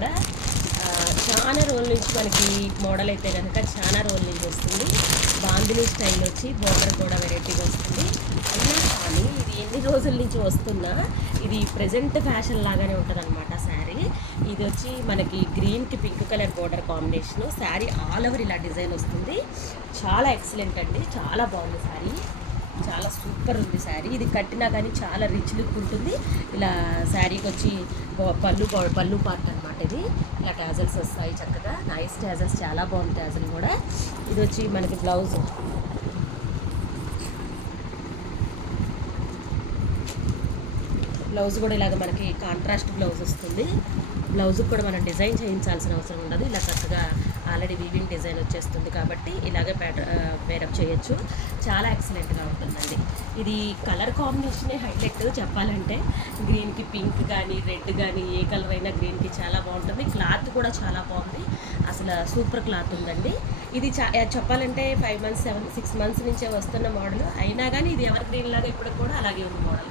కూడా చాలా రోజుల నుంచి మనకి మోడల్ అయితే కనుక చాలా రోజుల నుంచి వస్తుంది. బాందిని స్టైల్ వచ్చి బోర్డర్ కూడా వెరైటీగా వస్తుంది. అయినా కానీ ఇది ఎన్ని రోజుల నుంచి వస్తున్నా ఇది ప్రజెంట్ ఫ్యాషన్ లాగానే ఉంటుంది అనమాట శారీ. ఇది వచ్చి మనకి గ్రీన్కి pink colour border combination. Sari all over ఇలా డిజైన్ వస్తుంది. చాలా ఎక్సలెంట్ అండి, చాలా బాగుంది శారీ, చాలా సూపర్ ఉంది శారీ. ఇది కట్టినా కానీ చాలా రిచ్ లుక్ ఉంటుంది. ఇలా శారీకి వచ్చి పళ్ళు పార్ట్ అనమాట. ఇది ఇలా ట్యాజల్స్ వస్తాయి చక్కగా, నైస్ ట్యాజల్స్, చాలా బాగుంది ట్యాజల్ కూడా. ఇది వచ్చి మనకి బ్లౌజ్ కూడా ఇలాగ మనకి కాంట్రాస్ట్ బ్లౌజ్ వస్తుంది. బ్లౌజ్కి కూడా మనం డిజైన్ చేయించాల్సిన అవసరం ఉండదు. ఇలా చక్కగా ఆల్రెడీ వీవింగ్ డిజైన్ వచ్చేస్తుంది కాబట్టి ఇలాగే పేరప్ చేయొచ్చు. చాలా ఎక్సలెంట్గా ఉంటుందండి. ఇది కలర్ కాంబినేషనే హైలైట్ చెప్పాలంటే. గ్రీన్కి పింక్ కానీ రెడ్ కానీ ఏ కలర్ అయినా గ్రీన్కి చాలా బాగుంటుంది. క్లాత్ కూడా చాలా బాగుంది, అసలు సూపర్ క్లాత్ ఉందండి. ఇది చెప్పాలంటే 5 months 6 months నుంచే వస్తున్న మోడల్ అయినా కానీ ఇది ఎవర్ గ్రీన్ లాగా ఇప్పుడు కూడా అలాగే ఉంది మోడల్.